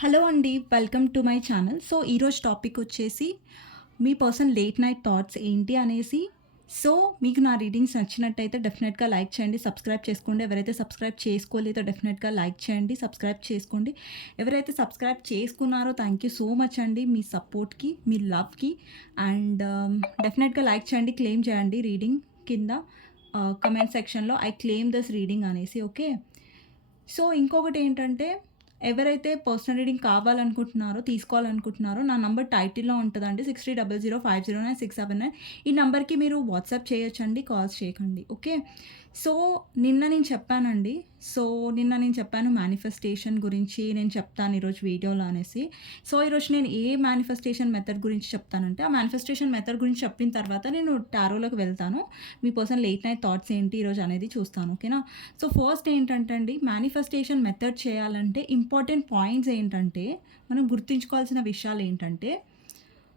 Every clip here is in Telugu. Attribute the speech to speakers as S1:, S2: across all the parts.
S1: హలో అండి welcome to my channel so ఈరోజు టాపిక్ వచ్చేసి మీ పర్సన్ లేట్ నైట్ థాట్స్ ఏంటి అనేసి. సో మీకు నా రీడింగ్స్ నచ్చినట్టయితే డెఫినెట్గా లైక్ చేయండి. సబ్స్క్రైబ్ చేసుకోండి. ఎవరైతే సబ్స్క్రైబ్ చేసుకోలేదో డెఫినెట్గా లైక్ చేయండి. సబ్స్క్రైబ్ చేసుకోండి. ఎవరైతే సబ్స్క్రైబ్ చేసుకున్నారో థ్యాంక్ యూ సో మచ్ అండి మీ సపోర్ట్కి మీ లవ్కి అండ్ డెఫినెట్గా లైక్ చేయండి. క్లెయిమ్ చేయండి రీడింగ్ కింద. కమెంట్ సెక్షన్లో ఐ క్లెయిమ్ దస్ రీడింగ్ అనేసి. ఓకే సో ఇంకొకటి ఏంటంటే ఎవరైతే పర్సనల్ రీడింగ్ కావాలనుకుంటున్నారో తీసుకోవాలనుకుంటున్నారో నా నంబర్ టైటిల్లో ఉంటుందండి. Six three double zero five zero nine six seven nine ఈ నెంబర్కి మీరు వాట్సాప్ చేయొచ్చండి కాల్స్ చేయకండి. ఓకే? సో నిన్న నేను చెప్పానండి. సో నిన్న నేను చెప్పాను మేనిఫెస్టేషన్ గురించి. నేను చెప్తాను ఈరోజు వీడియోలో అనేసి. సో ఈరోజు నేను ఏ మేనిఫెస్టేషన్ మెథడ్ గురించి చెప్తానంటే ఆ మేనిఫెస్టేషన్ మెథడ్ గురించి చెప్పిన తర్వాత నేను టారోలోకి వెళ్తాను. మీ పర్సన్ లేట్ నైట్ థాట్స్ ఏంటి ఈరోజు అనేది చూస్తాను ఓకేనా? సో ఫస్ట్ ఏంటంటే అండి మేనిఫెస్టేషన్ మెథడ్ చేయాలంటే ఇంపార్టెంట్ పాయింట్స్ ఏంటంటే మనం గుర్తుంచుకోవాల్సిన విషయాలు ఏంటంటే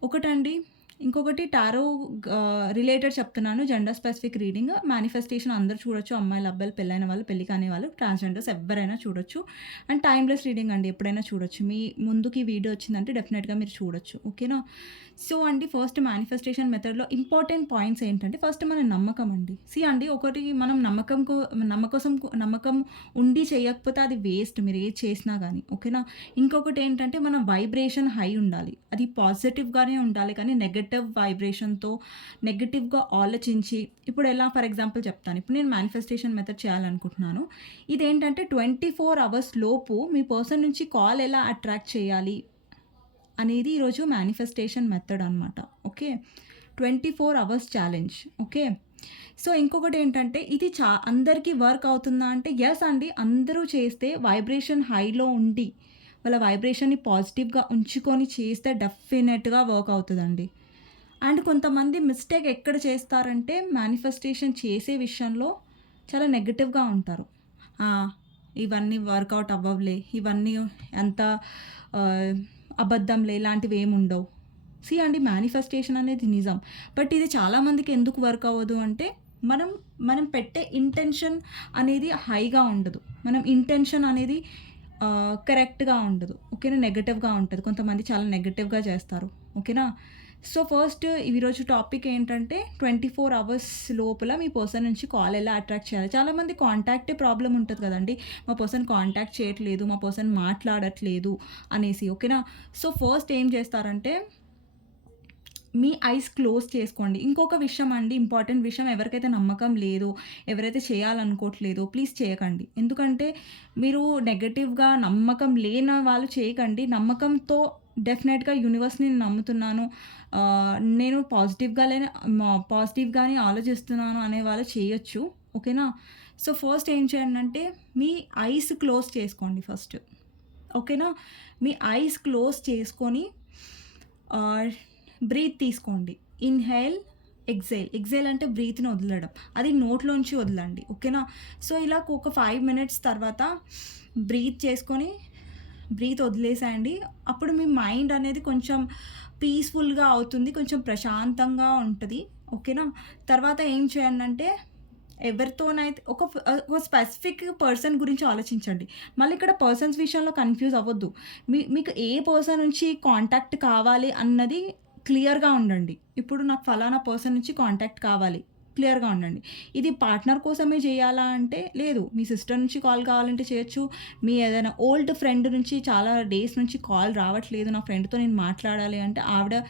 S1: ఒకటండి ఇంకొకటి టారో రిలేటెడ్ చెప్తున్నాను జెండర్ స్పెసిఫిక్ రీడింగ్ మేనిఫెస్టేషన్ అందరూ చూడొచ్చు అమ్మాయిలు అబ్బాయిలు పెళ్ళైన వాళ్ళు పెళ్ళి కాని వాళ్ళు ట్రాన్స్జెండర్స్ ఎవరైనా చూడొచ్చు. అండ్ టైమ్లెస్ రీడింగ్ అండి ఎప్పుడైనా చూడొచ్చు. మీ ముందుకి వీడియో వచ్చిందంటే డెఫినెట్గా మీరు చూడొచ్చు. ఓకేనా సో అండి ఫస్ట్ మేనిఫెస్టేషన్ మెథడ్లో ఇంపార్టెంట్ పాయింట్స్ ఏంటంటే ఫస్ట్ మన నమ్మకం అండి. సి అండి ఒకటి మనం నమ్మకం నమ్మకోసం నమ్మకం ఉండి చేయకపోతే అది వేస్ట్ మీరు ఏది చేసినా కానీ ఓకేనా ఇంకొకటి ఏంటంటే మన వైబ్రేషన్ హై ఉండాలి. అది పాజిటివ్గానే ఉండాలి కానీ నెగటివ్ వైబ్రేషన్తో నెగటివ్గా ఆలోచించి ఇప్పుడు ఎలా ఫర్ ఎగ్జాంపుల్ చెప్తాను. ఇప్పుడు నేను మేనిఫెస్టేషన్ మెథడ్ చేయాలనుకుంటున్నాను. ఇదేంటంటే ట్వంటీ ఫోర్ అవర్స్ లోపు మీ పర్సన్ నుంచి కాల్ ఎలా అట్రాక్ట్ చేయాలి? అనేది ఈరోజు మేనిఫెస్టేషన్ మెథడ్ అనమాట okay? Twenty four hours challenge okay? So ఇంకొకటి ఏంటంటే ఇది చా అందరికీ వర్క్ అవుతుందా అంటే ఎస్ అండి. అందరూ చేస్తే వైబ్రేషన్ హైలో ఉండి వాళ్ళ వైబ్రేషన్ని పాజిటివ్గా ఉంచుకొని చేస్తే డెఫినెట్గా వర్క్ అవుతుందండి. అండ్ కొంతమంది మిస్టేక్ ఎక్కడ చేస్తారంటే మేనిఫెస్టేషన్ చేసే విషయంలో చాలా నెగటివ్గా ఉంటారు. ఇవన్నీ వర్కౌట్ అవ్వవులే ఇవన్నీ ఎంత అబద్ధంలే ఇలాంటివి ఏముండవు సి అండి మేనిఫెస్టేషన్ అనేది నిజం. బట్ ఇది చాలామందికి ఎందుకు వర్క్ అవ్వదు అంటే మనం మనం పెట్టే ఇంటెన్షన్ అనేది హైగా ఉండదు. మనం ఇంటెన్షన్ అనేది కరెక్ట్గా ఉండదు. ఓకేనా? నెగటివ్గా ఉంటుంది. కొంతమంది చాలా నెగటివ్గా చేస్తారు. ఓకేనా? సో ఫస్ట్ ఈరోజు టాపిక్ ఏంటంటే ట్వంటీ ఫోర్ అవర్స్ లోపల మీ పర్సన్ నుంచి కాల్ ఎలా అట్రాక్ట్ చేయాలి. చాలామంది కాంటాక్టే ప్రాబ్లం ఉంటుంది కదండి. మా పర్సన్ కాంటాక్ట్ చేయట్లేదు మా పర్సన్ మాట్లాడట్లేదు అనేసి ఓకేనా? సో ఫస్ట్ ఏం చేస్తారంటే మీ ఐస్ క్లోజ్ చేసుకోండి. ఇంకొక విషయం అండి ఇంపార్టెంట్ విషయం ఎవరికైతే నమ్మకం లేదో ఎవరైతే చేయాలనుకోవట్లేదో ప్లీజ్ చేయకండి. ఎందుకంటే మీరు నెగటివ్గా నమ్మకం లేని వాళ్ళు చేయకండి. నమ్మకంతో డెఫినెట్గా యూనివర్స్ని నేను నమ్ముతున్నాను. ఆ, నేను పాజిటివ్గానే పాజిటివ్గానే ఆలోచిస్తున్నాను అనే వాళ్ళు చేయొచ్చు. ఓకేనా? సో ఫస్ట్ ఏం చేయండి అంటే మీ ఐస్ క్లోజ్ చేసుకోండి ఫస్ట్ ఓకేనా? మీ ఐస్ క్లోజ్ చేసుకొని బ్రీత్ తీసుకోండి. ఇన్హేల్ ఎగ్జైల్ ఎగ్జైల్ అంటే బ్రీత్ని వదలడం. అది నోట్లోంచి వదలండి. ఓకేనా? సో ఇలా ఒక ఫైవ్ మినిట్స్ తర్వాత బ్రీత్ చేసుకొని బ్రీత్ వదిలేసేయండి. అప్పుడు మీ మైండ్ అనేది కొంచెం పీస్ఫుల్గా అవుతుంది కొంచెం ప్రశాంతంగా ఉంటుంది. ఓకేనా? తర్వాత ఏం చేయండి అంటే ఎవరితోనైతే ఒక ఒక స్పెసిఫిక్ పర్సన్ గురించి ఆలోచించండి. మళ్ళీ ఇక్కడ పర్సన్స్ విషయంలో కన్ఫ్యూజ్ అవ్వద్దు. మీ మీకు ఏ పర్సన్ నుంచి కాంటాక్ట్ కావాలి అన్నది క్లియర్గా ఉండండి. ఇప్పుడు నాకు ఫలానా పర్సన్ నుంచి కాంటాక్ట్ కావాలి. క్లియర్గా ఉండండి. ఇది పార్ట్నర్ కోసమే చేయాలా అంటే లేదు. మీ సిస్టర్ నుంచి కాల్ కావాలంటే చేయొచ్చు. మీ ఏదైనా ఓల్డ్ ఫ్రెండ్ నుంచి చాలా డేస్ నుంచి కాల్ రావట్లేదు. నా ఫ్రెండ్తో నేను మాట్లాడాలి అంటే ఆవిడ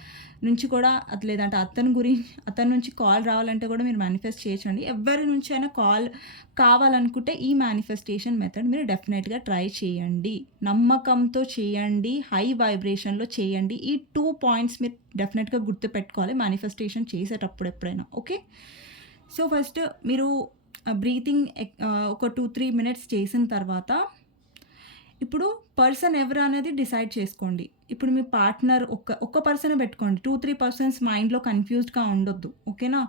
S1: నుంచి కూడా అది లేదంటే అతని గురించి అతని నుంచి కాల్ రావాలంటే కూడా మీరు మేనిఫెస్ట్ చేయొచ్చండి. ఎవరి నుంచి అయినా కాల్ కావాలనుకుంటే ఈ మేనిఫెస్టేషన్ మెథడ్ మీరు డెఫినెట్గా ట్రై చేయండి. నమ్మకంతో చేయండి. హై వైబ్రేషన్లో చేయండి. ఈ టూ పాయింట్స్ మీరు డెఫినెట్గా గుర్తుపెట్టుకోవాలి. మేనిఫెస్టేషన్ చేసేటప్పుడు ఎప్పుడైనా. ఓకే? సో ఫస్ట్ మీరు బ్రీతింగ్ ఒక టూ త్రీ మినిట్స్ చేసిన తర్వాత ఇప్పుడు పర్సన్ ఎవరు అనేది డిసైడ్ చేసుకోండి. ఇప్పుడు మీ పార్ట్నర్ ఒక్క ఒక్క పర్సనే పెట్టుకోండి. టూ త్రీ పర్సన్స్ మైండ్లో కన్ఫ్యూజ్డ్గా ఉండొద్దు. ఓకేనా?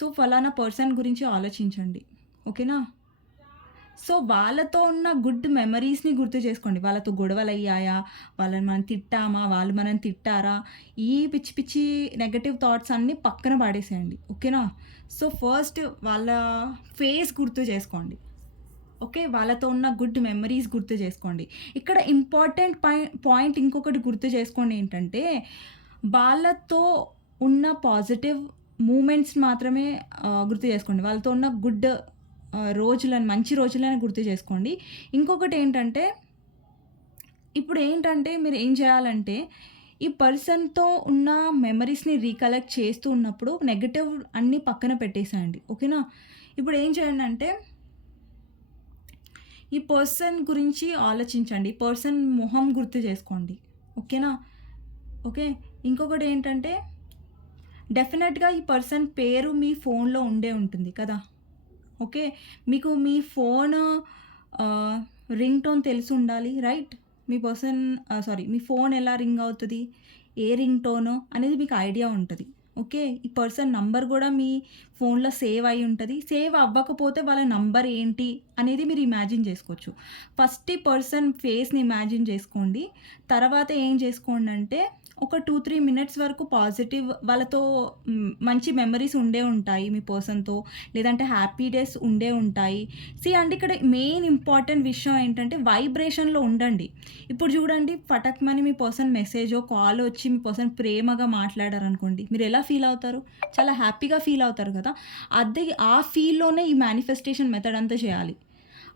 S1: సో ఫలానా పర్సన్ గురించి ఆలోచించండి. ఓకేనా? సో వాళ్ళతో ఉన్న గుడ్ మెమరీస్ని గుర్తు చేసుకోండి. వాళ్ళతో గొడవలు అయ్యాయా వాళ్ళని మనం తిట్టామా? వాళ్ళు మనం తిట్టారా? ఈ పిచ్చి పిచ్చి నెగటివ్ థాట్స్ అన్నీ పక్కన పాడేసేయండి. ఓకేనా? సో ఫస్ట్ వాళ్ళ ఫేస్ గుర్తు చేసుకోండి. ఓకే? వాళ్ళతో ఉన్న గుడ్ మెమరీస్ గుర్తు చేసుకోండి. ఇక్కడ ఇంపార్టెంట్ పాయింట్ ఇంకొకటి గుర్తు చేసుకోండి ఏంటంటే వాళ్ళతో ఉన్న పాజిటివ్ మూమెంట్స్ మాత్రమే గుర్తు చేసుకోండి. వాళ్ళతో ఉన్న గుడ్ రోజులను మంచి రోజులను గుర్తు చేసుకోండి. ఇంకొకటి ఏంటంటే ఇప్పుడు ఏంటంటే మీరు ఏం చేయాలంటే ఈ పర్సన్తో ఉన్న మెమరీస్ని రీకలెక్ట్ చేస్తూ ఉన్నప్పుడు నెగటివ్ అన్నీ పక్కన పెట్టేసేయండి. ఓకేనా? ఇప్పుడు ఏం చేయండి అంటే ఈ పర్సన్ గురించి ఆలోచించండి. పర్సన్ మొహం గుర్తు చేసుకోండి. ఓకేనా? ఓకే? ఇంకొకటి ఏంటంటే డెఫినెట్గా ఈ పర్సన్ పేరు మీ ఫోన్లో ఉండే ఉంటుంది కదా? ఓకే? మీకు మీ ఫోన్ రింగ్ టోన్ తెలిసి ఉండాలి రైట్? మీ పర్సన్ సారీ మీ ఫోన్ ఎలా రింగ్ అవుతుంది ఏ రింగ్ టోన్ అనేది మీకు ఐడియా ఉంటుంది ఓకే? ఈ పర్సన్ నంబర్ కూడా మీ ఫోన్లో సేవ్ అయి ఉంటుంది. సేవ్ అవ్వకపోతే వాళ్ళ నంబర్ ఏంటి అనేది మీరు ఇమాజిన్ చేసుకోవచ్చు. ఫస్ట్ పర్సన్ ఫేస్ని ఇమాజిన్ చేసుకోండి. తర్వాత ఏం చేసుకోండి అంటే ఒక టూ త్రీ మినిట్స్ వరకు పాజిటివ్ వాళ్ళతో మంచి మెమరీస్ ఉండే ఉంటాయి మీ పర్సన్తో. లేదంటే హ్యాపీ డేస్ ఉండే ఉంటాయి. సి అండ్ ఇక్కడ మెయిన్ ఇంపార్టెంట్ విషయం ఏంటంటే వైబ్రేషన్లో ఉండండి. ఇప్పుడు చూడండి పటక్మని మీ పర్సన్ మెసేజో కాల్ వచ్చి మీ పర్సన్ ప్రేమగా మాట్లాడారు అనుకోండి మీరు ఎలా ఫీల్ అవుతారు? చాలా హ్యాపీగా ఫీల్ అవుతారు కదా. అదే ఆ ఫీల్లోనే ఈ మేనిఫెస్టేషన్ మెథడ్ అంతా చేయాలి.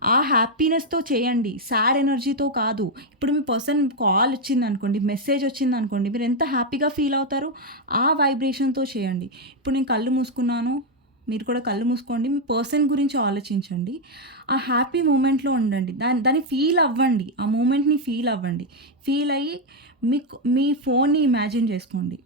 S1: ఆ హ్యాపీనెస్తో చేయండి. సాడ్ ఎనర్జీతో కాదు. ఇప్పుడు మీ పర్సన్ కాల్ వచ్చింది అనుకోండి మెసేజ్ వచ్చింది అనుకోండి మీరు ఎంత హ్యాపీగా ఫీల్ అవుతారు ఆ వైబ్రేషన్తో చేయండి. ఇప్పుడు నేను కళ్ళు మూసుకున్నాను మీరు కూడా కళ్ళు మూసుకోండి మీ పర్సన్ గురించి ఆలోచించండి. ఆ హ్యాపీ మూమెంట్లో ఉండండి. దాని దాన్ని ఫీల్ అవ్వండి. ఆ మూమెంట్ని ఫీల్ అవ్వండి. ఫీల్ అయ్యి మీకు మీ ఫోన్ని ఇమాజిన్ చేసుకోండి.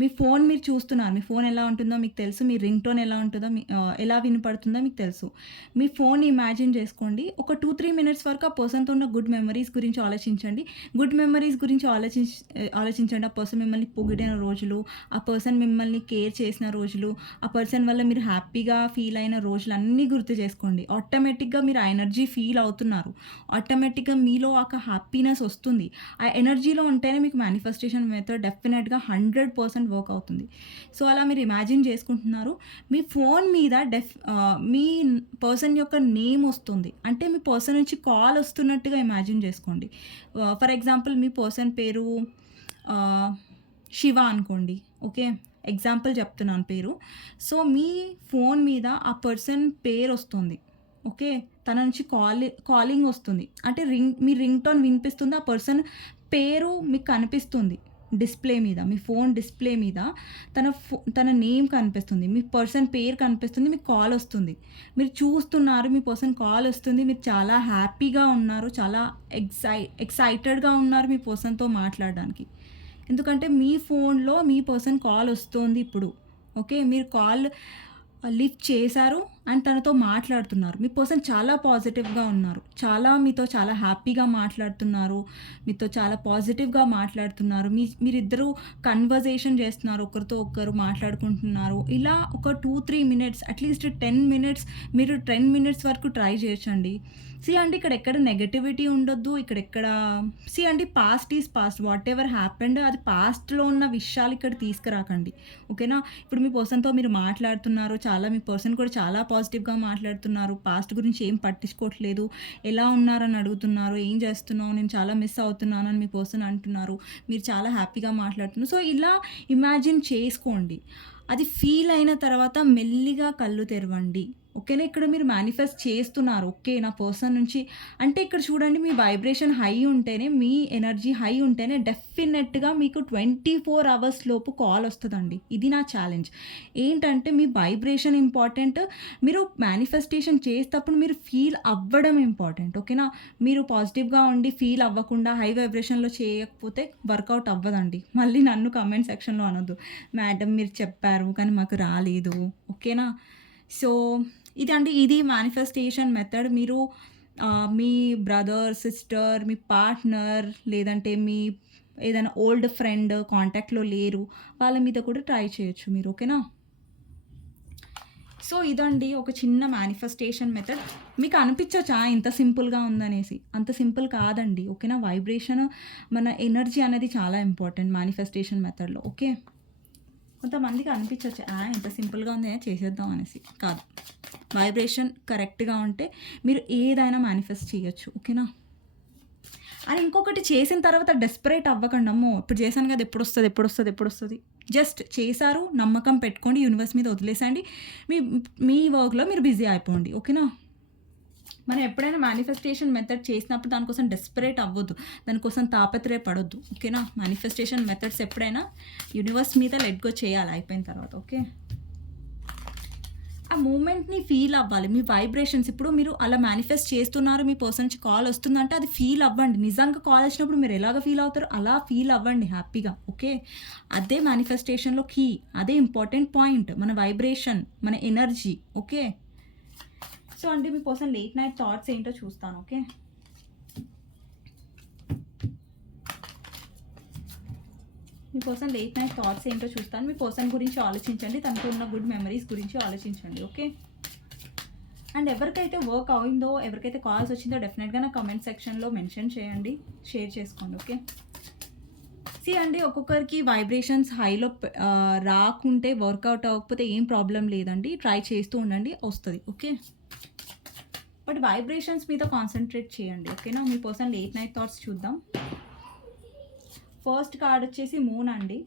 S1: మీ ఫోన్ మీరు చూస్తున్నారు. మీ ఫోన్ ఎలా ఉంటుందో మీకు తెలుసు. మీ రింగ్ టోన్ ఎలా ఉంటుందో మీ ఎలా వినపడుతుందో మీకు తెలుసు. మీ ఫోన్ ఇమాజిన్ చేసుకోండి. ఒక టూ త్రీ మినిట్స్ వరకు ఆ పర్సన్తో ఉన్న గుడ్ మెమరీస్ గురించి ఆలోచించండి. గుడ్ మెమరీస్ గురించి ఆలోచించ ఆలోచించండి. ఆ పర్సన్ మిమ్మల్ని పొగిడిన రోజులు ఆ పర్సన్ మిమ్మల్ని కేర్ చేసిన రోజులు ఆ పర్సన్ వల్ల మీరు హ్యాపీగా ఫీల్ అయిన రోజులు అన్నీ గుర్తు చేసుకోండి. ఆటోమేటిక్గా మీరు ఆ ఎనర్జీ ఫీల్ అవుతున్నారు. ఆటోమేటిక్గా మీలో ఒక హ్యాపీనెస్ వస్తుంది. ఆ ఎనర్జీలో ఉంటేనే మీకు మేనిఫెస్టేషన్ మెథడ్ డెఫినెట్గా హండ్రెడ్ పర్సెంట్ వర్క్ అవుతుంది. సో అలా మీరు ఇమాజిన్ చేసుకుంటున్నారు. మీ ఫోన్ మీద డెఫ్ మీ పర్సన్ యొక్క నేమ్ వస్తుంది. అంటే మీ పర్సన్ నుంచి కాల్ వస్తున్నట్టుగా ఇమాజిన్ చేసుకోండి. ఫర్ ఎగ్జాంపుల్ మీ పర్సన్ పేరు శివ అనుకోండి. ఓకే? ఎగ్జాంపుల్ చెప్తున్నాను పేరు. సో మీ ఫోన్ మీద ఆ పర్సన్ పేరు వస్తుంది. ఓకే? తన నుంచి కాల్ కాలింగ్ వస్తుంది. అంటే రింగ్ మీ రింగ్ టోన్ వినిపిస్తుంది. ఆ పర్సన్ పేరు మీకు కనిపిస్తుంది. డిస్ప్లే మీద మీ ఫోన్ డిస్ప్లే మీద తన ఫో తన నేమ్ కనిపిస్తుంది మీ పర్సన్ పేరు కనిపిస్తుంది మీకు కాల్ వస్తుంది. మీరు చూస్తున్నారు మీ పర్సన్ కాల్ వస్తుంది మీరు చాలా హ్యాపీగా ఉన్నారు చాలా ఎక్సై ఎక్సైటెడ్గా ఉన్నారు మీ పర్సన్తో మాట్లాడడానికి. ఎందుకంటే మీ ఫోన్లో మీ పర్సన్ కాల్ వస్తుంది ఇప్పుడు ఓకే? మీరు కాల్ లిఫ్ట్ చేశారు అండ్ తనతో మాట్లాడుతున్నారు. మీ పర్సన్ చాలా పాజిటివ్గా ఉన్నారు. చాలా మీతో చాలా హ్యాపీగా మాట్లాడుతున్నారు. మీతో చాలా పాజిటివ్గా మాట్లాడుతున్నారు. మీ మీరిద్దరూ కన్వర్జేషన్ చేస్తున్నారు. ఒకరితో ఒకరు మాట్లాడుకుంటున్నారు. ఇలా ఒక two three minutes at least ten minutes మీరు టెన్ మినిట్స్ వరకు ట్రై చేయొచ్చండి. సి అండి ఇక్కడ ఎక్కడ నెగటివిటీ ఉండొద్దు. ఇక్కడ ఎక్కడ సి అండి past is past. Whatever happened అది పాస్ట్లో ఉన్న విషయాలు ఇక్కడ తీసుకురాకండి. ఓకేనా? ఇప్పుడు మీ పర్సన్తో మీరు మాట్లాడుతున్నారు. చాలా మీ పర్సన్ కూడా చాలా పాజిటివ్గా మాట్లాడుతున్నారు. పాస్ట్ గురించి ఏం పట్టించుకోవట్లేదు. ఎలా ఉన్నారని అడుగుతున్నారు. ఏం చేస్తున్నావు? నేను చాలా మిస్ అవుతున్నాను అని మీ పర్సన్ అంటున్నారు. మీరు చాలా హ్యాపీగా మాట్లాడుతున్నారు. సో ఇలా ఇమాజిన్ చేసుకోండి. అది ఫీల్ అయిన తర్వాత మెల్లిగా కళ్ళు తెరవండి. ఓకేనా? ఇక్కడ మీరు మేనిఫెస్ట్ చేస్తున్నారు. ఓకే నా పర్సన్ నుంచి. అంటే ఇక్కడ చూడండి మీ వైబ్రేషన్ హై ఉంటేనే మీ ఎనర్జీ హై ఉంటేనే డెఫినెట్గా మీకు ట్వంటీ ఫోర్ అవర్స్ లోపు కాల్ వస్తుందండి. ఇది నా ఛాలెంజ్ ఏంటంటే మీ వైబ్రేషన్ ఇంపార్టెంట్ మీరు మేనిఫెస్టేషన్ చేసేటప్పుడు మీరు ఫీల్ అవ్వడం ఇంపార్టెంట్ ఓకేనా? మీరు పాజిటివ్గా ఉండి ఫీల్ అవ్వకుండా హై వైబ్రేషన్లో చేయకపోతే వర్కౌట్ అవ్వదండి. మళ్ళీ నన్ను కమెంట్ సెక్షన్లో అనొద్దు. మేడం మీరు చెప్పారు కానీ మాకు రాలేదు. ఓకేనా? సో ఇది అండి ఇది మేనిఫెస్టేషన్ మెథడ్ మీరు మీ బ్రదర్ సిస్టర్ మీ పార్ట్నర్ లేదంటే మీ ఏదైనా ఓల్డ్ ఫ్రెండ్ కాంటాక్ట్లో లేరు వాళ్ళ మీద కూడా ట్రై చేయొచ్చు మీరు ఓకేనా? సో ఇదండి ఒక చిన్న మేనిఫెస్టేషన్ మెథడ్ మీకు అనిపించచ్చా ఇంత సింపుల్గా ఉందనేసి? అంత సింపుల్ కాదండి ఓకేనా? వైబ్రేషన్ మన ఎనర్జీ అనేది చాలా ఇంపార్టెంట్ మేనిఫెస్టేషన్ మెథడ్లో ఓకే? కొంతమందికి అనిపించవచ్చు ఇంత సింపుల్గా ఉంది చేసేద్దాం అనేసి. కాదు. వైబ్రేషన్ కరెక్ట్గా ఉంటే మీరు ఏదైనా మేనిఫెస్ట్ చేయొచ్చు ఓకేనా? అని ఇంకొకటి చేసిన తర్వాత డెస్పరేట్ అవ్వకండి అమ్మో! ఇప్పుడు చేశాను కదా ఎప్పుడు వస్తుంది ఎప్పుడు వస్తుంది ఎప్పుడు వస్తుంది? జస్ట్ చేశారు నమ్మకం పెట్టుకోండి యూనివర్స్ మీద వదిలేసండి మీ మీ వర్క్లో మీరు బిజీ అయిపోండి ఓకేనా? మనం ఎప్పుడైనా మేనిఫెస్టేషన్ మెథడ్ చేసినప్పుడు దానికోసం డెస్పరేట్ అవ్వద్దు. దానికోసం తాపత్రయపడొద్దు. ఓకేనా మేనిఫెస్టేషన్ మెథడ్స్ ఎప్పుడైనా యూనివర్స్ మీద లెట్ గో చేయాలి. అయిపోయిన తర్వాత ఓకే ఆ మూమెంట్ని ఫీల్ అవ్వాలి. మీ వైబ్రేషన్స్ ఇప్పుడు మీరు అలా మేనిఫెస్ట్ చేస్తున్నారు మీ పర్సన్ నుంచి కాల్ వస్తుందంటే అది ఫీల్ అవ్వండి. నిజంగా కాల్ వచ్చినప్పుడు మీరు ఎలాగ ఫీల్ అవుతారో అలా ఫీల్ అవ్వండి హ్యాపీగా ఓకే అదే మేనిఫెస్టేషన్లో కీ అదే ఇంపార్టెంట్ పాయింట్ మన వైబ్రేషన్ మన ఎనర్జీ ఓకే సో అంటే మీ లేట్ నైట్ థాట్స్ ఏంటో చూస్తాను ఓకే? మీ లేట్ నైట్ థాట్స్ ఏంటో చూస్తాను. మీ పర్సన్ గురించి ఆలోచించండి తనకు ఉన్న గుడ్ మెమరీస్ గురించి ఆలోచించండి ఓకే? అండ్ ఎవరికైతే వర్క్ అయిందో ఎవరికైతే కాల్స్ వచ్చిందో డెఫినెట్గా నా కమెంట్ సెక్షన్లో మెన్షన్ చేయండి షేర్ చేసుకోండి ఓకే? సి అండి ఒక్కొక్కరికి వైబ్రేషన్స్ హైలో రాకుంటే వర్కౌట్ అవ్వకపోతే ఏం ప్రాబ్లం లేదండి. ట్రై చేస్తూ ఉండండి వస్తుంది ఓకే? బట్ వైబ్రేషన్స్ మీద కాన్సన్ట్రేట్ చేయండి ఓకేనా? మీ పర్సన్ లేట్ నైట్ థాట్స్ చూద్దాం. ఫస్ట్ కార్డ్ వచ్చేసి మూన్ అండి.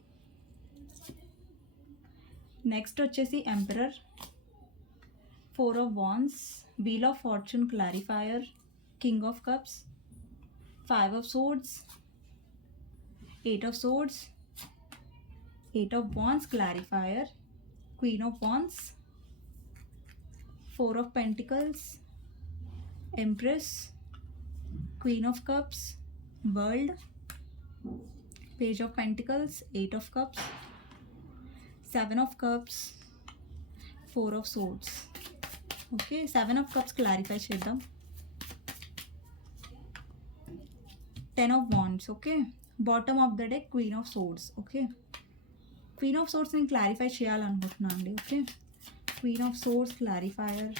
S1: నెక్స్ట్ వచ్చేసి emperor four of wands wheel of fortune clarifier king of cups five of swords eight of swords eight of wands clarifier queen of wands four of pentacles empress queen of cups world page of pentacles eight of cups seven of cups four of swords okay seven of cups clarify చేద్దాం ten of wands okay bottom of the day queen of swords okay queen of swords నేను క్లారిఫై చేయాలనుకుంటున్నాను అండి okay queen of swords clarifier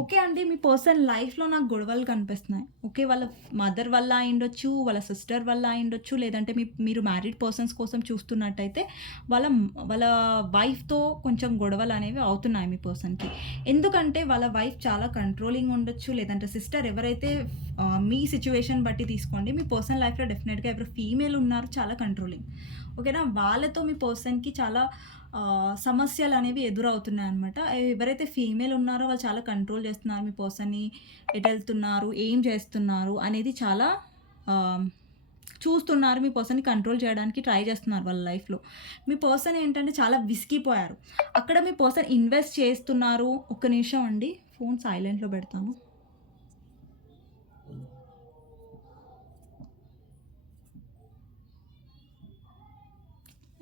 S1: okay అండి మీ పర్సన్ లైఫ్లో నాకు గొడవలు కనిపిస్తున్నాయి. ఓకే వాళ్ళ మదర్ వల్ల అయిండొచ్చు వాళ్ళ సిస్టర్ వల్ల అయిండొచ్చు లేదంటే మీ మీరు మ్యారీడ్ పర్సన్స్ కోసం చూస్తున్నట్టయితే వాళ్ళ వాళ్ళ వైఫ్తో కొంచెం గొడవలు అనేవి అవుతున్నాయి మీ పర్సన్కి. ఎందుకంటే వాళ్ళ వైఫ్ చాలా కంట్రోలింగ్ ఉండొచ్చు లేదంటే సిస్టర్ ఎవరైతే మీ సిచ్యువేషన్ బట్టి తీసుకోండి మీ పర్సన్ లైఫ్లో డెఫినెట్గా ఎవరు ఫీమేల్ ఉన్నారు చాలా కంట్రోలింగ్. ఓకేనా? వాళ్ళతో మీ పర్సన్కి చాలా సమస్యలు అనేవి ఎదురవుతున్నాయి అనమాట ఎవరైతే ఫీమేల్ ఉన్నారో వాళ్ళు చాలా కంట్రోల్ చేస్తున్నారు. మీ పర్సన్ని ఎటు వెళ్తున్నారు ఏం చేస్తున్నారు అనేది చాలా చూస్తున్నారు. మీ పర్సన్ని కంట్రోల్ చేయడానికి ట్రై చేస్తున్నారు వాళ్ళ లైఫ్లో మీ పర్సన్ ఏంటంటే చాలా విసిగిపోయారు. అక్కడ మీ పర్సన్ ఇన్వెస్ట్ చేస్తున్నారు. ఒక్క నిమిషం అండి. ఫోన్ సైలెంట్లో పెడతాను.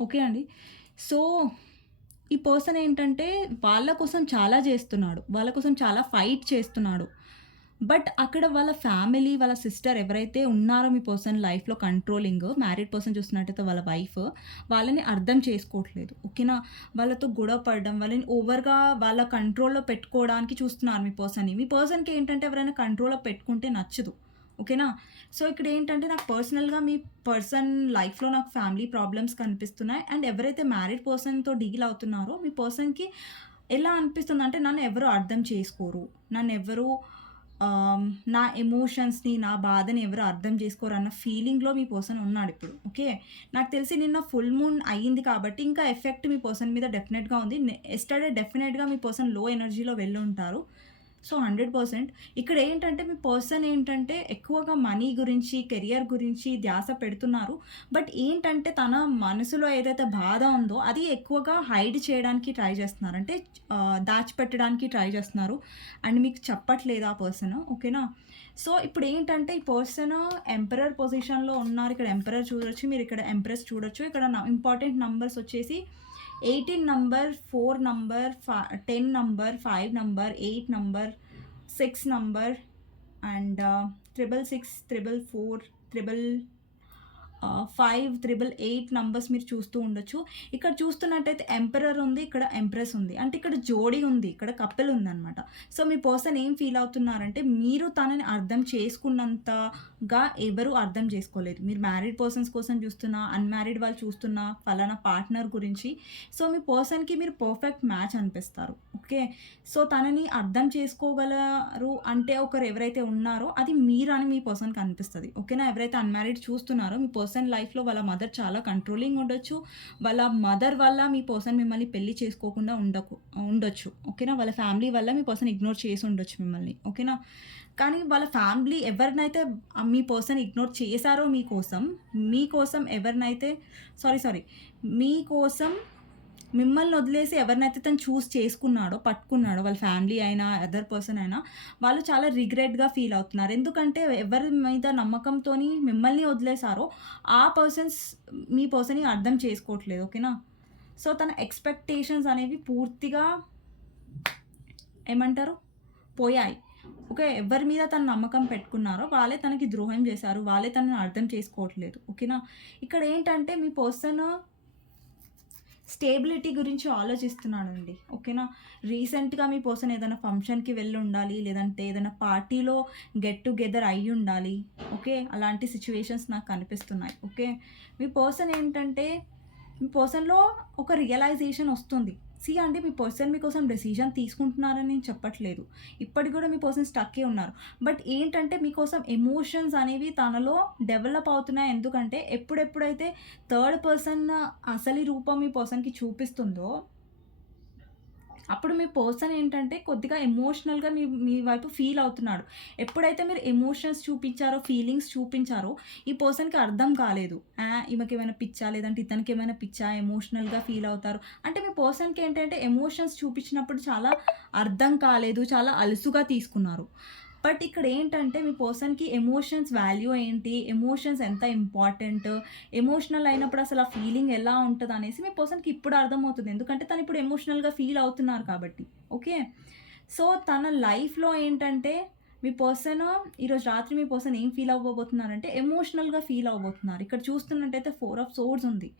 S1: ఓకే అండి. సో ఈ పర్సన్ ఏంటంటే వాళ్ళ కోసం చాలా చేస్తున్నాడు. వాళ్ళ కోసం చాలా ఫైట్ చేస్తున్నాడు. బట్ అక్కడ వాళ్ళ ఫ్యామిలీ వాళ్ళ సిస్టర్ ఎవరైతే ఉన్నారో మీ పర్సన్ లైఫ్లో కంట్రోలింగ్ మ్యారీడ్ పర్సన్ చూస్తున్నట్టయితే వాళ్ళ వైఫ్ వాళ్ళని అర్థం చేసుకోవట్లేదు. ఓకేనా? వాళ్ళతో గొడవ పడడం వాళ్ళని ఓవర్గా వాళ్ళ కంట్రోల్లో పెట్టుకోవడానికి చూస్తున్నారు మీ పర్సన్ని. మీ పర్సన్కి ఏంటంటే ఎవరైనా కంట్రోల్లో పెట్టుకుంటే నచ్చదు. ఓకేనా? సో ఇక్కడ ఏంటంటే నాకు పర్సనల్గా మీ పర్సన్ లైఫ్లో నాకు ఫ్యామిలీ ప్రాబ్లమ్స్ కనిపిస్తున్నాయి. అండ్ ఎవరైతే మ్యారీడ్ పర్సన్తో డీల్ అవుతున్నారో మీ పర్సన్కి ఎలా అనిపిస్తుంది అంటే నన్ను ఎవరు అర్థం చేసుకోరు. నన్ను ఎవరు నా ఎమోషన్స్ని నా బాధని ఎవరు అర్థం చేసుకోరు అన్న ఫీలింగ్లో మీ పర్సన్ ఉన్నాడు ఇప్పుడు. ఓకే? నాకు తెలిసి నిన్న ఫుల్ మూన్ అయ్యింది కాబట్టి ఇంకా ఎఫెక్ట్ మీ పర్సన్ మీద డెఫినెట్గా ఉంది. ఎస్టర్డే డెఫినెట్గా మీ పర్సన్లో ఎనర్జీలో వెళ్ళి ఉంటారు. So hundred percent. ఇక్కడ ఏంటంటే మీ పర్సన్ ఏంటంటే ఎక్కువగా మనీ గురించి కెరియర్ గురించి ధ్యాస పెడుతున్నారు. బట్ ఏంటంటే తన మనసులో ఏదైతే బాధ ఉందో అది ఎక్కువగా హైడ్ చేయడానికి ట్రై చేస్తున్నారు. అంటే దాచిపెట్టడానికి ట్రై చేస్తున్నారు. అండ్ మీకు చెప్పట్లేదు ఆ పర్సన్ ఓకేనా? సో ఇప్పుడు ఏంటంటే ఈ పర్సన్ ఎంపరర్ పొజిషన్లో ఉన్నారు. ఇక్కడ ఎంపరర్ చూడొచ్చు మీరు ఇక్కడ ఎంప్రెస్ చూడొచ్చు. ఇక్కడ ఇంపార్టెంట్ నంబర్స్ వచ్చేసి 18 number, 4 number, 10 number, 5 number, 8 number, 6 number and uh, triple. Five triple eight numbers మీరు చూస్తూ ఉండొచ్చు. ఇక్కడ చూస్తున్నట్టయితే ఎంపరర్ ఉంది ఇక్కడ ఎంప్రెస్ ఉంది. అంటే ఇక్కడ జోడీ ఉంది ఇక్కడ కప్పెల్ ఉందన్నమాట. సో మీ పర్సన్ ఏం ఫీల్ అవుతున్నారంటే మీరు తనని అర్థం చేసుకున్నంతగా ఎవరు అర్థం చేసుకోలేదు. మీరు మ్యారీడ్ పర్సన్స్ కోసం చూస్తున్నా అన్మ్యారీడ్ వాళ్ళు చూస్తున్నా ఫలానా పార్ట్నర్ గురించి. సో మీ పర్సన్కి మీరు పర్ఫెక్ట్ మ్యాచ్ అనిపిస్తారు. ఓకే? సో తనని అర్థం చేసుకోగలరు అంటే ఒకరు ఎవరైతే ఉన్నారో అది మీరు అని మీ పర్సన్కి అనిపిస్తుంది. ఓకేనా? ఎవరైతే అన్మ్యారీడ్ చూస్తున్నారో మీ పర్సన్ పర్సన్ లైఫ్లో వాళ్ళ మదర్ చాలా కంట్రోలింగ్ ఉండొచ్చు. వాళ్ళ మదర్ వల్ల మీ పర్సన్ మిమ్మల్ని పెళ్ళి చేసుకోకుండా ఉండకు ఉండొచ్చు. ఓకేనా? వాళ్ళ ఫ్యామిలీ వల్ల మీ పర్సన్ ఇగ్నోర్ చేసి ఉండొచ్చు మిమ్మల్ని. ఓకేనా? కానీ వాళ్ళ ఫ్యామిలీ ఎవరినైతే మీ పర్సన్ ఇగ్నోర్ చేశారో మీకోసం మీకోసం ఎవరినైతే సారీ సారీ మీకోసం మిమ్మల్ని వదిలేసి ఎవరినైతే తను చూస్ చేసుకున్నాడో పట్టుకున్నాడో వాళ్ళ ఫ్యామిలీ అయినా అదర్ పర్సన్ అయినా వాళ్ళు చాలా రిగ్రెట్గా ఫీల్ అవుతున్నారు. ఎందుకంటే ఎవరి మీద నమ్మకంతో మిమ్మల్ని వదిలేసారో ఆ పర్సన్స్ మీ పర్సన్ని అర్థం చేసుకోవట్లేదు ఓకేనా? సో తన ఎక్స్పెక్టేషన్స్ అనేవి పూర్తిగా ఏమంటారు? పోయాయి. ఓకే ఎవరి మీద తన నమ్మకం పెట్టుకున్నారో వాళ్ళే తనకి ద్రోహం చేశారు వాళ్ళే తనని అర్థం చేసుకోవట్లేదు ఓకేనా? ఇక్కడ ఏంటంటే మీ పర్సన్ స్టేబిలిటీ గురించి ఆలోచిస్తున్నానండి. ఓకేనా? రీసెంట్గా మీ పర్సన్ ఏదైనా ఫంక్షన్కి వెళ్ళి ఉండాలి లేదంటే ఏదైనా పార్టీలో గెట్ టుగెదర్ అయ్యి ఉండాలి ఓకే? అలాంటి సిచ్యువేషన్స్ నాకు కనిపిస్తున్నాయి ఓకే? మీ పర్సన్ ఏంటంటే మీ పర్సన్లో ఒక రియలైజేషన్ వస్తుంది. సి అంటే మీ పర్సన్ మీకోసం డెసిజన్ తీసుకుంటున్నారని నేను చెప్పట్లేదు. ఇప్పటికి కూడా మీ పర్సన్ స్టక్కే ఉన్నారు. బట్ ఏంటంటే మీకోసం ఎమోషన్స్ అనేవి తనలో డెవలప్ అవుతున్నాయి. ఎందుకంటే ఎప్పుడెప్పుడైతే థర్డ్ పర్సన్ అసలు రూపం మీ పర్సన్కి చూపిస్తుందో అప్పుడు మీ పర్సన్ ఏంటంటే కొద్దిగా ఎమోషనల్గా మీ మీ వైపు ఫీల్ అవుతున్నాడు. ఎప్పుడైతే మీరు ఎమోషన్స్ చూపించారో ఫీలింగ్స్ చూపించారో ఈ పర్సన్కి అర్థం కాలేదు. ఈమెకి ఏమైనా పిచ్చా? లేదంటే ఇతనికి ఏమైనా పిచ్చా? ఎమోషనల్గా ఫీల్ అవుతారు. అంటే మీ పర్సన్కి ఏంటంటే ఎమోషన్స్ చూపించినప్పుడు చాలా అర్థం కాలేదు చాలా అలుసుగా తీసుకున్నారు. బట్ ఇక్కడ ఏంటంటే మీ పర్సన్కి ఎమోషన్స్ వాల్యూ ఏంటి? ఎమోషన్స్ ఎంత ఇంపార్టెంట్? ఎమోషనల్ అయినప్పుడు అసలు ఆ ఫీలింగ్ ఎలా ఉంటుంది అనేసి మీ పర్సన్కి ఇప్పుడు అర్థమవుతుంది. ఎందుకంటే తను ఇప్పుడు ఎమోషనల్గా ఫీల్ అవుతున్నారు కాబట్టి. ఓకే? సో తన లైఫ్లో ఏంటంటే మీ పర్సన్ ఈరోజు రాత్రి మీ పర్సన్ ఏం ఫీల్ అవ్వబోతున్నారంటే ఎమోషనల్గా ఫీల్ అవ్వబోతున్నారు. ఇక్కడ చూస్తున్నట్టయితే ఫోర్ ఆఫ్ సోర్స్ ఉంది.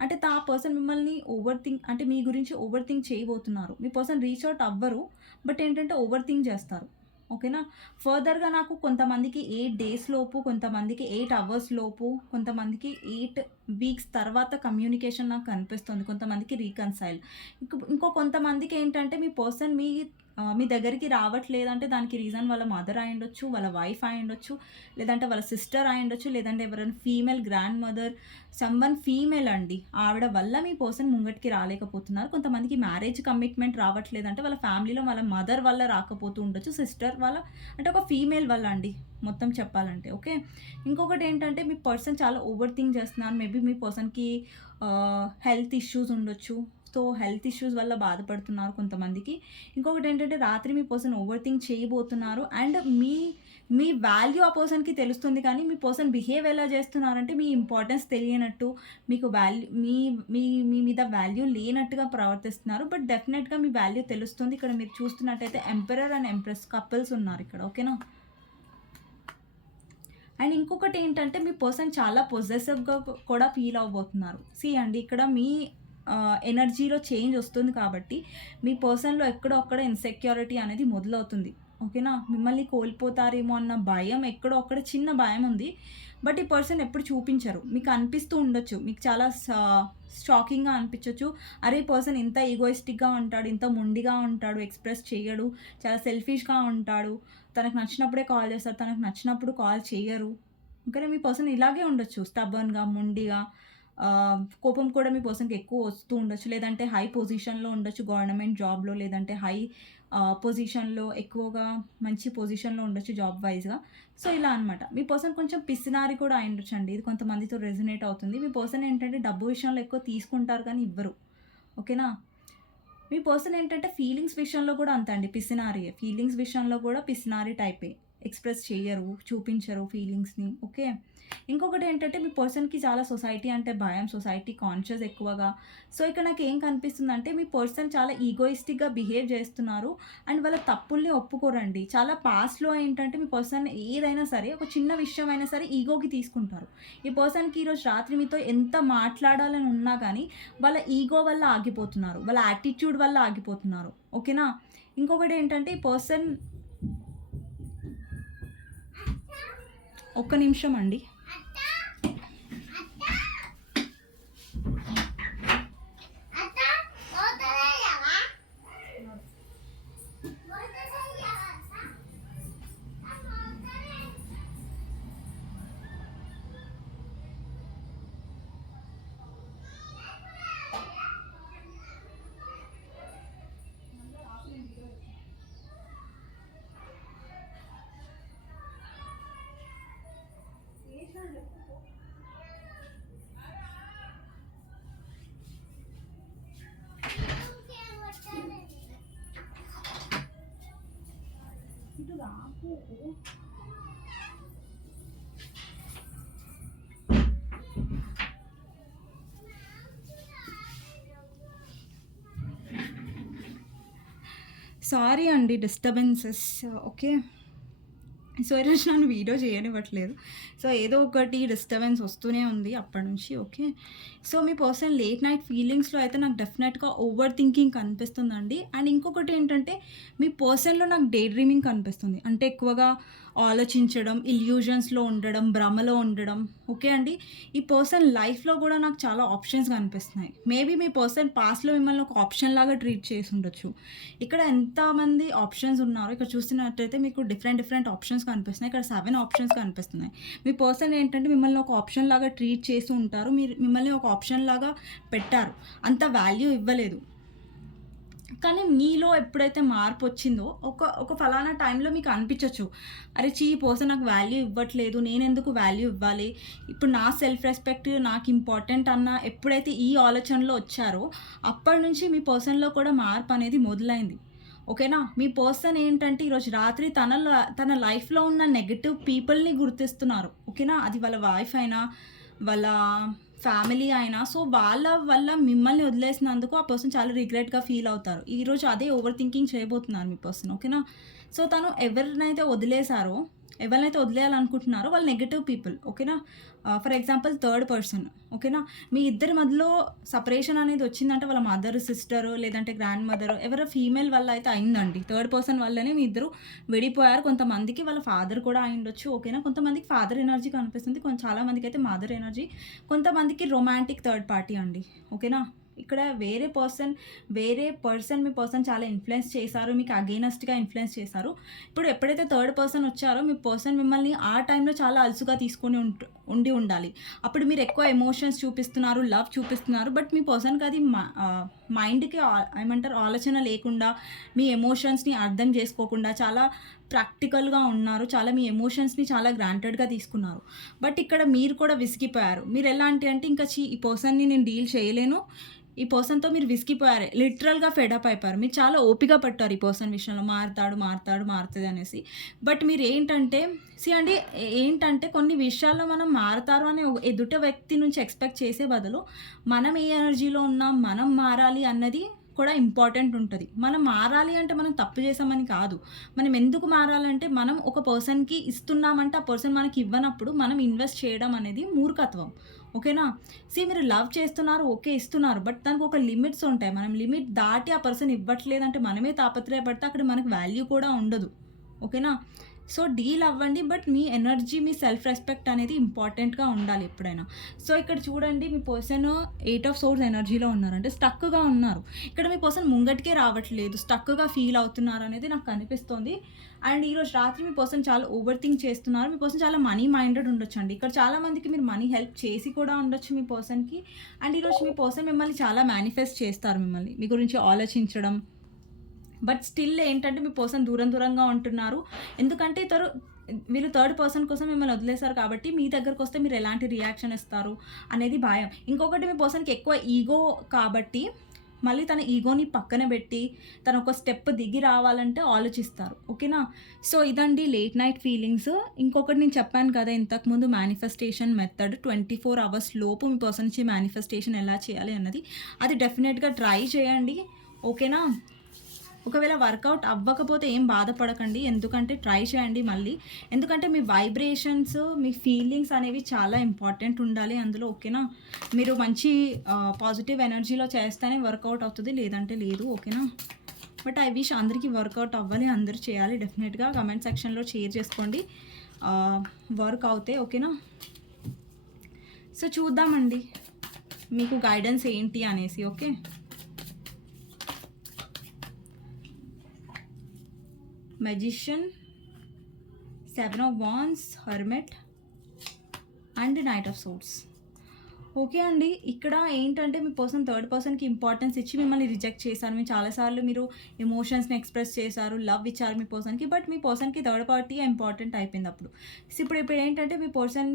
S1: అంటే తా పర్సన్ మిమ్మల్ని ఓవర్ థింక్ అంటే మీ గురించి ఓవర్ థింక్ చేయబోతున్నారు. మీ పర్సన్ రీచ్ అవుట్ అవ్వరు. బట్ ఏంటంటే ఓవర్ థింక్ చేస్తారు. ఓకేనా? ఫర్దర్గా నాకు కొంతమందికి ఎయిట్ డేస్ లోపు కొంతమందికి ఎయిట్ అవర్స్ లోపు కొంతమందికి ఎయిట్ వీక్స్ తర్వాత కమ్యూనికేషన్ నాకు కనిపిస్తుంది కొంతమందికి రీకన్సైల్. ఇంకో కొంతమందికి ఏంటంటే మీ పర్సన్ మీ మీ దగ్గరికి రావట్లేదంటే దానికి రీజన్ వాళ్ళ మదర్ అయి ఉండొచ్చు వాళ్ళ వైఫ్ అయి ఉండొచ్చు లేదంటే వాళ్ళ సిస్టర్ అయి ఉండొచ్చు లేదంటే ఎవరైనా female grand mother someone female అండి. ఆవిడ వల్ల మీ పర్సన్ ముంగటికి రాలేకపోతున్నారు. కొంతమందికి మ్యారేజ్ కమిట్మెంట్ రావట్లేదంటే వాళ్ళ ఫ్యామిలీలో వాళ్ళ మదర్ వల్ల రాకపోతూ ఉండొచ్చు సిస్టర్ వల్ల అంటే ఒక ఫీమేల్ వల్ల అండి మొత్తం చెప్పాలంటే ఓకే? ఇంకొకటి ఏంటంటే మీ పర్సన్ చాలా ఓవర్ థింక్ చేస్తున్నారు. మేబీ మీ పర్సన్కి హెల్త్ ఇష్యూస్ ఉండొచ్చు సో హెల్త్ ఇష్యూస్ వల్ల బాధపడుతున్నారు కొంతమందికి. ఇంకొకటి ఏంటంటే రాత్రి మీ పర్సన్ ఓవర్ థింక్ చేయబోతున్నారు అండ్ మీ మీ వాల్యూ ఆ పర్సన్కి తెలుస్తుంది కానీ మీ పర్సన్ బిహేవ్ ఎలా చేస్తున్నారంటే మీ ఇంపార్టెన్స్ తెలియనట్టు మీకు వాల్యూ మీ మీ మీ మీద వాల్యూ లేనట్టుగా ప్రవర్తిస్తున్నారు. బట్ డెఫినెట్గా మీ వాల్యూ తెలుస్తుంది. ఇక్కడ మీరు చూస్తున్నట్టయితే ఎంపరర్ అండ్ ఎంప్రెస్ కపుల్స్ ఉన్నారు ఇక్కడ. ఓకేనా? అండ్ ఇంకొకటి ఏంటంటే మీ పర్సన్ చాలా పొజెసివ్గా కూడా ఫీల్ అవబోతున్నారు సి అండి ఇక్కడ మీ ఎనర్జీలో చేంజ్ వస్తుంది కాబట్టి మీ పర్సన్లో ఎక్కడో అక్కడ ఇన్సెక్యూరిటీ అనేది మొదలవుతుంది. ఓకేనా? మిమ్మల్ని కోల్పోతారేమో అన్న భయం ఎక్కడో అక్కడ చిన్న భయం ఉంది. బట్ ఈ పర్సన్ ఎప్పుడు చూపించరు. మీకు అనిపిస్తూ ఉండొచ్చు. మీకు చాలా షాకింగ్గా అనిపించవచ్చు అరే పర్సన్ ఇంత ఈగోయిస్టిక్గా ఉంటాడు ఇంత మొండిగా ఉంటాడు ఎక్స్ప్రెస్ చేయడు చాలా సెల్ఫిష్గా ఉంటాడు. తనకు నచ్చినప్పుడే కాల్ చేస్తారు తనకు నచ్చినప్పుడు కాల్ చేయరు ఇంకా మీ పర్సన్ ఇలాగే ఉండొచ్చు. స్టబన్గా మొండిగా. కోపం కూడా మీ పర్సన్కి ఎక్కువ వస్తూ ఉండొచ్చు. లేదంటే హై పొజిషన్లో ఉండొచ్చు గవర్నమెంట్ జాబ్లో లేదంటే హై పొజిషన్లో ఎక్కువగా మంచి పొజిషన్లో ఉండొచ్చు జాబ్ వైజ్గా. సో ఇలా అనమాట మీ పర్సన్ కొంచెం పిసినారి కూడా అయి అండి ఇది కొంతమందితో రెజనేట్ అవుతుంది. మీ పర్సన్ ఏంటంటే డబ్బు విషయంలో ఎక్కువ తీసుకుంటారు కానీ ఇవ్వరు. ఓకేనా? మీ పర్సన్ ఏంటంటే ఫీలింగ్స్ విషయంలో కూడా అంత అండి. పిసినారి ఫీలింగ్స్ విషయంలో కూడా పిసినారి టైపే. ఎక్స్ప్రెస్ చేయరు చూపించరు ఫీలింగ్స్ని. ఓకే? ఇంకొకటి ఏంటంటే మీ పర్సన్కి చాలా సొసైటీ అంటే భయం సొసైటీ కాన్షియస్ ఎక్కువగా. సో ఇక్కడ నాకు ఏం కనిపిస్తుంది అంటే మీ పర్సన్ చాలా ఈగోయిస్టిక్గా బిహేవ్ చేస్తున్నారు అండ్ వాళ్ళ తప్పుల్ని ఒప్పుకోరండి. చాలా పాస్ట్లో ఏంటంటే మీ పర్సన్ ఏదైనా సరే ఒక చిన్న విషయం అయినా సరే ఈగోకి తీసుకుంటారు. ఈ పర్సన్కి ఈరోజు రాత్రి మీతో ఎంత మాట్లాడాలని ఉన్నా కానీ వాళ్ళ ఈగో వల్ల ఆగిపోతున్నారు. వాళ్ళ యాటిట్యూడ్ వల్ల ఆగిపోతున్నారు. ఓకేనా? ఇంకొకటి ఏంటంటే ఈ పర్సన్ ఒక్క నిమిషం అండి. సారీ అండి డిస్టర్బెన్సెస్ ఓకే సో ఈరోజు నన్ను వీడియో చేయనివ్వట్లేదు. సో ఏదో ఒకటి డిస్టర్బెన్స్ వస్తూనే ఉంది అప్పటి నుంచి ఓకే? సో మీ పర్సన్ లేట్ నైట్ ఫీలింగ్స్లో అయితే నాకు డెఫినెట్గా ఓవర్ థింకింగ్ కనిపిస్తుందండి. అండ్ ఇంకొకటి ఏంటంటే మీ పర్సన్లో నాకు డే డ్రీమింగ్ కనిపిస్తుంది. అంటే ఎక్కువగా ఆలోచించడం ఇల్యూజన్స్లో ఉండడం భ్రమలో ఉండడం ఓకే అండి? ఈ పర్సన్ లైఫ్లో కూడా నాకు చాలా ఆప్షన్స్ కనిపిస్తున్నాయి. మేబీ మీ పర్సన్ పాస్ట్లో మిమ్మల్ని ఒక ఆప్షన్ లాగా ట్రీట్ చేసి ఉండొచ్చు. ఇక్కడ ఎంతమంది ఆప్షన్స్ ఉన్నారో ఇక్కడ చూస్తున్నట్టయితే మీకు డిఫరెంట్ డిఫరెంట్ ఆప్షన్స్ కనిపిస్తున్నాయి. ఇక్కడ సెవెన్ ఆప్షన్స్ కనిపిస్తున్నాయి. మీ పర్సన్ ఏంటంటే మిమ్మల్ని ఒక ఆప్షన్ లాగా ట్రీట్ చేసి ఉంటారు. మీరు మిమ్మల్ని ఒక ఆప్షన్ లాగా పెట్టారు. అంత వాల్యూ ఇవ్వలేదు. కానీ మీలో ఎప్పుడైతే మార్పు వచ్చిందో ఒక ఒక ఫలానా టైంలో మీకు అనిపించవచ్చు అరే చీ ఈ పర్సన్ నాకు వాల్యూ ఇవ్వట్లేదు. నేను ఎందుకు వాల్యూ ఇవ్వాలి? ఇప్పుడు నా సెల్ఫ్ రెస్పెక్ట్ నాకు ఇంపార్టెంట్ అన్న ఎప్పుడైతే ఈ ఆలోచనలో వచ్చారో అప్పటి నుంచి మీ పర్సన్లో కూడా మార్పు అనేది మొదలైంది. ఓకేనా? మీ పర్సన్ ఏంటంటే ఈరోజు రాత్రి తన తన లైఫ్లో ఉన్న నెగటివ్ పీపుల్ని గుర్తిస్తున్నారు. ఓకేనా? అది వాళ్ళ వైఫ్ అయినా వాళ్ళ ఫ్యామిలీ అయినా. సో వాళ్ళ వల్ల మిమ్మల్ని వదిలేసినందుకు ఆ పర్సన్ చాలా రిగ్రెట్గా ఫీల్ అవుతారు. ఈరోజు అదే ఓవర్ థింకింగ్ చేయబోతున్నారు మీ పర్సన్ ఓకేనా? సో తను ఎవరినైతే వదిలేశారో ఎవరినైతే వదిలేయాలనుకుంటున్నారో వాళ్ళు నెగటివ్ పీపుల్ ఓకేనా? ఫర్ ఎగ్జాంపుల్ థర్డ్ పర్సన్ ఓకేనా మీ ఇద్దరి మధ్యలో సపరేషన్ అనేది వచ్చిందంటే వాళ్ళ మదర్ సిస్టర్ లేదంటే గ్రాండ్ మదర్ ఎవరో ఫీమేల్ వల్ల అయితే అయిందండి. థర్డ్ పర్సన్ వల్లనే మీ ఇద్దరు విడిపోయారు. కొంతమందికి వాళ్ళ ఫాదర్ కూడా అయిండొచ్చు ఓకేనా కొంతమందికి ఫాదర్ ఎనర్జీ కనిపిస్తుంది. కొంచెం చాలామందికి అయితే మదర్ ఎనర్జీ కొంతమందికి రొమాంటిక్ థర్డ్ పార్టీ అండి ఓకేనా ఇక్కడ వేరే పర్సన్ వేరే పర్సన్ మీ పర్సన్ చాలా ఇన్ఫ్లుయెన్స్ చేశారు మీకు అగైనస్ట్గా ఇన్ఫ్లుయెన్స్ చేశారు. ఇప్పుడు ఎప్పుడైతే థర్డ్ పర్సన్ వచ్చారో మీ పర్సన్ మిమ్మల్ని ఆ టైంలో చాలా అలసుగా తీసుకొని ఉంట ఉండి ఉండాలి. అప్పుడు మీరు ఎక్కువ ఎమోషన్స్ చూపిస్తున్నారు లవ్ చూపిస్తున్నారు బట్ మీ పర్సన్కి అది మైండ్కి ఏమంటారు ఆలోచన లేకుండా మీ ఎమోషన్స్ని అర్థం చేసుకోకుండా చాలా ప్రాక్టికల్గా ఉన్నారు. చాలా మీ ఎమోషన్స్ని చాలా గ్రాంటెడ్గా తీసుకున్నారు. బట్ ఇక్కడ మీరు కూడా విసిగిపోయారు. మీరు ఎలాంటి అంటే ఇంకా చీ ఈ పర్సన్ని నేను డీల్ చేయలేను. ఈ పర్సన్తో మీరు విసిగిపోయారు. లిటరల్గా ఫెడప్ అయిపోయారు. మీరు చాలా ఓపిక పట్టారు ఈ పర్సన్ విషయంలో. మారుతాడు మారుతాడు మారుతుంది అనేసి. బట్ మీరు ఏంటంటే సి అండి ఏంటంటే కొన్ని విషయాల్లో మనం మారుతారు అనే ఎదుట వ్యక్తి నుంచి ఎక్స్పెక్ట్ చేసే బదులు మనం ఏ ఎనర్జీలో ఉన్నాం మనం మారాలి అన్నది కూడా ఇంపార్టెంట్ ఉంటుంది. మనం మారాలి అంటే మనం తప్పు చేసామని కాదు. మనం ఎందుకు మారాలంటే మనం ఒక పర్సన్కి ఇస్తున్నామంటే ఆ పర్సన్ మనకి ఇవ్వనప్పుడు మనం ఇన్వెస్ట్ చేయడం అనేది మూర్ఖత్వం. ఓకేనా? సి మీరు లవ్ చేస్తున్నారు ఓకే ఇస్తున్నారు. బట్ దానికి ఒక లిమిట్స్ ఉంటాయి. మనం లిమిట్ దాటి ఆ పర్సన్ ఇవ్వట్లేదంటే మనమే తాపత్రయపడితే అక్కడ మనకు వాల్యూ కూడా ఉండదు. ఓకేనా? సో డీల్ అవ్వండి బట్ మీ ఎనర్జీ మీ సెల్ఫ్ రెస్పెక్ట్ అనేది ఇంపార్టెంట్గా ఉండాలి ఎప్పుడైనా. సో ఇక్కడ చూడండి మీ పర్సన్ ఎయిట్ ఆఫ్ సోర్స్ ఎనర్జీలో ఉన్నారు అంటే స్టక్గా ఉన్నారు. ఇక్కడ మీ పర్సన్ ముంగటికే రావట్లేదు స్టక్గా ఫీల్ అవుతున్నారు అనేది నాకు కనిపిస్తుంది. అండ్ ఈరోజు రాత్రి మీ పర్సన్ చాలా ఓవర్ థింక్ చేస్తున్నారు. మీ పర్సన్ చాలా మనీ మైండెడ్ ఉండొచ్చు అండి ఇక్కడ చాలా మందికి మీరు మనీ హెల్ప్ చేసి కూడా ఉండొచ్చు మీ పర్సన్కి. అండ్ ఈరోజు మీ పర్సన్ మిమ్మల్ని చాలా మేనిఫెస్ట్ చేస్తారు మిమ్మల్ని. మీ గురించి ఆలోచించడం బట్ స్టిల్ ఏంటంటే మీ పర్సన్ దూరం దూరంగా ఉంటున్నారు. ఎందుకంటే ఇతరు వీళ్ళు థర్డ్ పర్సన్ కోసం మిమ్మల్ని వదిలేశారు కాబట్టి మీ దగ్గరకు వస్తే మీరు ఎలాంటి రియాక్షన్ ఇస్తారు అనేది భయం. ఇంకొకటి మీ పర్సన్కి ఎక్కువ ఈగో కాబట్టి మళ్ళీ తన ఈగోని పక్కన పెట్టి తను ఒక స్టెప్ దిగి రావాలంటే ఆలోచిస్తారు. ఓకేనా? సో ఇదండి లేట్ నైట్ ఫీలింగ్స్. ఇంకొకటి నేను చెప్పాను కదా ఇంతకుముందు manifestation method twenty four hours లోపు మీ పర్సన్ నుంచి మేనిఫెస్టేషన్ ఎలా చేయాలి అన్నది. అది డెఫినెట్గా ట్రై చేయండి. ఓకేనా? ఒకవేళ వర్కౌట్ అవ్వకపోతే ఏం బాధపడకండి. ఎందుకంటే ట్రై చేయండి మళ్ళీ. ఎందుకంటే మీ వైబ్రేషన్స్ మీ ఫీలింగ్స్ అనేవి చాలా ఇంపార్టెంట్ ఉండాలి అందులో ఓకేనా? మీరు మంచి పాజిటివ్ ఎనర్జీలో చేస్తేనే వర్కౌట్ అవుతుంది లేదంటే లేదు ఓకేనా? బట్ ఐ విష్ అందరికీ వర్కౌట్ అవ్వాలి అందరూ చేయాలి. డెఫినెట్గా కమెంట్ సెక్షన్లో షేర్ చేసుకోండి. వర్క్ అవుతే ఓకేనా? సో చూద్దామండి. మీకు గైడెన్స్ ఏంటి అనేసి okay? magician seven of wands hermit and the knight of swords. Okay అండి. ఇక్కడ ఏంటంటే మీ పర్సన్ థర్డ్ పర్సన్కి ఇంపార్టెన్స్ ఇచ్చి మిమ్మల్ని రిజెక్ట్ చేశారు. మీరు చాలాసార్లు మీరు ఎమోషన్స్ని ఎక్స్ప్రెస్ చేశారు లవ్ ఇచ్చారు మీ పర్సన్కి బట్ మీ పర్సన్కి థర్డ్ పార్టీ ఇంపార్టెంట్ అయిపోయింది అప్పుడు. సో ఇప్పుడు ఇప్పుడు ఏంటంటే మీ పర్సన్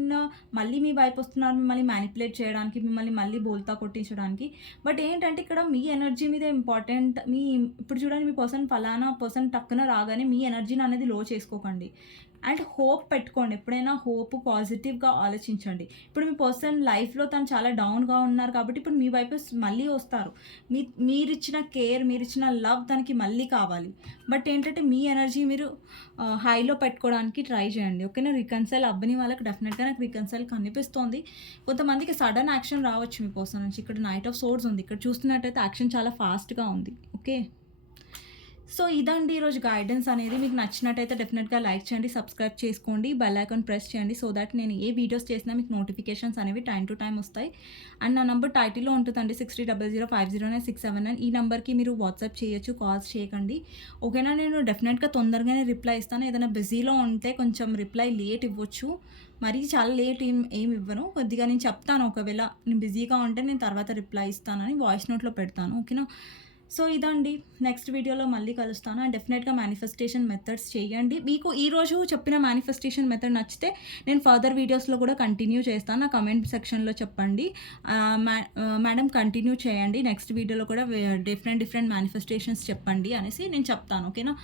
S1: మళ్ళీ మీ వైపు వస్తున్నారు మిమ్మల్ని మ్యానిపులేట్ చేయడానికి మిమ్మల్ని మళ్ళీ బోల్తా కొట్టించడానికి. బట్ ఏంటంటే ఇక్కడ మీ ఎనర్జీ మీద ఇంపార్టెంట్ మీ ఇప్పుడు చూడండి మీ పర్సన్ ఫలానా పర్సన్ టక్కున రాగానే మీ ఎనర్జీని అనేది లో చేసుకోకండి. అండ్ హోప్ పెట్టుకోండి. ఎప్పుడైనా హోప్ పాజిటివ్గా ఆలోచించండి. ఇప్పుడు మీ పర్సన్ లైఫ్లో తను చాలా డౌన్గా ఉన్నారు కాబట్టి ఇప్పుడు మీ వైపు మళ్ళీ వస్తారు. మీ మీరిచ్చిన కేర్ మీరిచ్చిన లవ్ తనకి మళ్ళీ కావాలి. బట్ ఏంటంటే మీ ఎనర్జీ మీరు హైలో పెట్టుకోవడానికి ట్రై చేయండి. ఓకేనా? రికన్సైల్ అవ్వని వాళ్ళకి డెఫినెట్గా నాకు రికన్సైల్ కనిపిస్తోంది. కొంతమందికి సడన్ యాక్షన్ రావచ్చు మీ పర్సన్ నుంచి. ఇక్కడ నైట్ ఆఫ్ సోర్స్ ఉంది. ఇక్కడ చూస్తున్నట్టయితే యాక్షన్ చాలా ఫాస్ట్గా ఉంది. ఓకే? సో ఇదండి ఈరోజు గైడెన్స్ అనేది. మీకు నచ్చినట్టయితే డెఫినెట్గా లైక్ చేయండి సబ్స్క్రైబ్ చేసుకోండి బెల్ ఐకాన్ ప్రెస్ చేయండి సో దట్ నేను ఏ వీడియోస్ చేసినా మీకు నోటిఫికేషన్స్ అనేవి టైం టు టైం వస్తాయి. అండ్ నా నంబర్ టైటిల్లో ఉంటుందండి six three double zero five zero nine six seven nine ఈ నెంబర్కి మీరు వాట్సాప్ చేయొచ్చు కాల్స్ చేయకండి. ఓకేనా? నేను డెఫినెట్గా తొందరగానే రిప్లై ఇస్తాను. ఏదైనా బిజీలో ఉంటే కొంచెం రిప్లై లేట్ ఇవ్వచ్చు. మరీ చాలా లేట్ ఏం ఏం ఇవ్వను. కొద్దిగా నేను చెప్తాను ఒకవేళ నేను బిజీగా ఉంటే నేను తర్వాత రిప్లై ఇస్తానని వాయిస్ నోట్లో పెడతాను. ఓకేనా? సో ఇదండి. నెక్స్ట్ వీడియోలో మళ్ళీ కలుస్తాను. అండ్ డెఫినెట్గా మేనిఫెస్టేషన్ మెథడ్స్ చేయండి. మీకు ఈరోజు చెప్పిన మేనిఫెస్టేషన్ మెథడ్ నచ్చితే నేను ఫర్దర్ వీడియోస్లో కూడా కంటిన్యూ చేస్తాను. నా కమెంట్ సెక్షన్లో చెప్పండి. మేడం కంటిన్యూ చేయండి. నెక్స్ట్ వీడియోలో కూడా డిఫరెంట్ డిఫరెంట్ మేనిఫెస్టేషన్స్ చెప్పండి అనేసి నేను చెప్తాను. ఓకేనా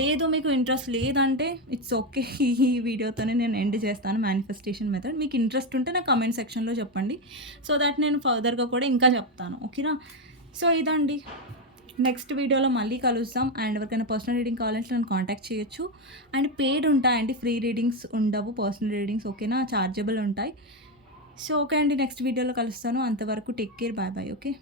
S1: లేదు మీకు ఇంట్రెస్ట్ లేదంటే ఇట్స్ ఓకే ఈ వీడియోతోనే నేను ఎండ్ చేస్తాను మేనిఫెస్టేషన్ మెథడ్ మీకు ఇంట్రెస్ట్ ఉంటే నా కమెంట్ సెక్షన్లో చెప్పండి. సో దట్ నేను ఫర్దర్గా కూడా ఇంకా చెప్తాను. ఓకేనా సో ఇదండి. నెక్స్ట్ వీడియోలో మళ్ళీ కలుస్తాం అండ్ ఎవరికైనా పర్సనల్ రీడింగ్ కావాలంటే నన్ను కాంటాక్ట్ చేయొచ్చు. అండ్ పేడ్ ఉంటాయండి. ఫ్రీ రీడింగ్స్ ఉండవు. పర్సనల్ రీడింగ్స్ ఓకేనా చార్జబుల్ ఉంటాయి. సో ఓకే అండి. నెక్స్ట్ వీడియోలో కలుస్తాను. అంతవరకు take care bye bye okay